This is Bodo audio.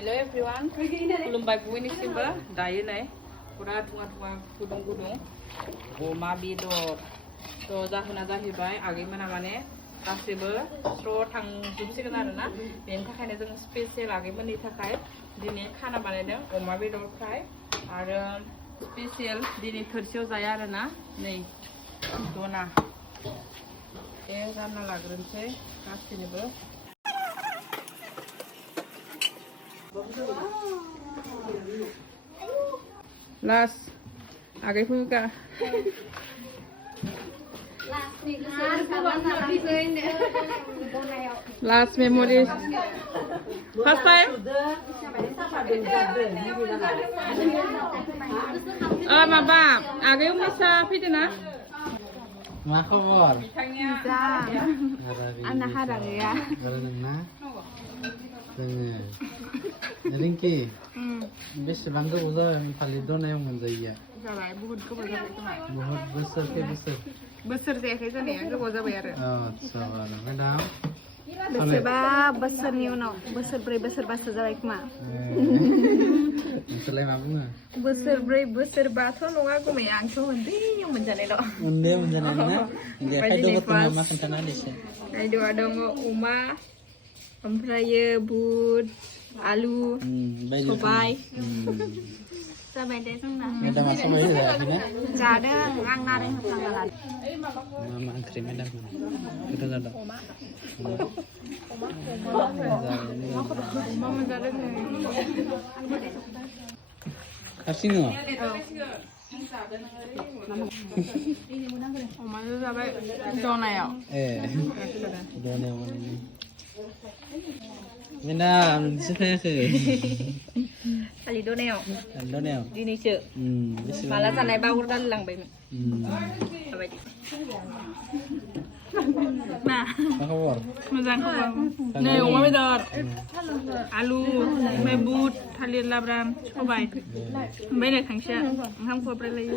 Hello everyone. Khulumbai bयनिसिमबो दायो नै पुरा धुङा गुदुं अमा बेदर थ' जाहोना जाहैबाय आगैमोना माने गासैबो स्र' थांजोबसिगोन आरोना बेनि थाखायनो जों स्पेसियेल आगैमोननि थाखाय दिनै खाना बानायदों अमा बेदर फ्राय आरो स्पेसियेल दिनै थोरसियाव जाया आरोना नै दना रानना लाग्रोनोसै गासैनोबो Las agak juga. Last memories. First time? Maba, agak bisa fitna. Ma khabar? Dạ. Anh hai đằng ya. Garana. Ringki. बेसेबां गोबाव जाबाय थालिर दनायाव मोनजायैया जाबाय बहुत गोबाव जाबाय खोमा बहुत बोसोर जायाखै जानाया गोबाव जाबाय आरो आच्छा मेडाम बोसोरबा बोसोरनि उनाव बोसोरब्रै बोसोरबासो जाबाय खोमा नोंसोरलाय मा बुङो बोसोरब्रै बोसोरबाथ' नङा गुमैया आंथ' उन्दैयाव मोनजानायल' मोनजानाय ना खायद'फोरखौ मा खोन्थाना होदोसै खायद'आ दङ अमा ओमफ्रायो बुट आलु सबाय जाबाय दे जोंना मेडामा सबाय जायाखैना जादों आं नारें होफ्लांना लादों मा ओंख्रि मेडाम गोथाव जादों अमा मोनजादों हारसिं नङा अमाजों जाबाय दनायाव दनायाव मेडाम नोंसो फैयाखै खालि दनायाव दिनैसो बेसेबां माला जानाय बावगारनानै लांबायमोन माबायदि मा खबर मोजां खबर नै अमा बेदर आलु ओमफ्राय बुट थालिर लाब्रा सबाय ओमफ्राय नै खांसेया ओंखाम खबब्रै लायो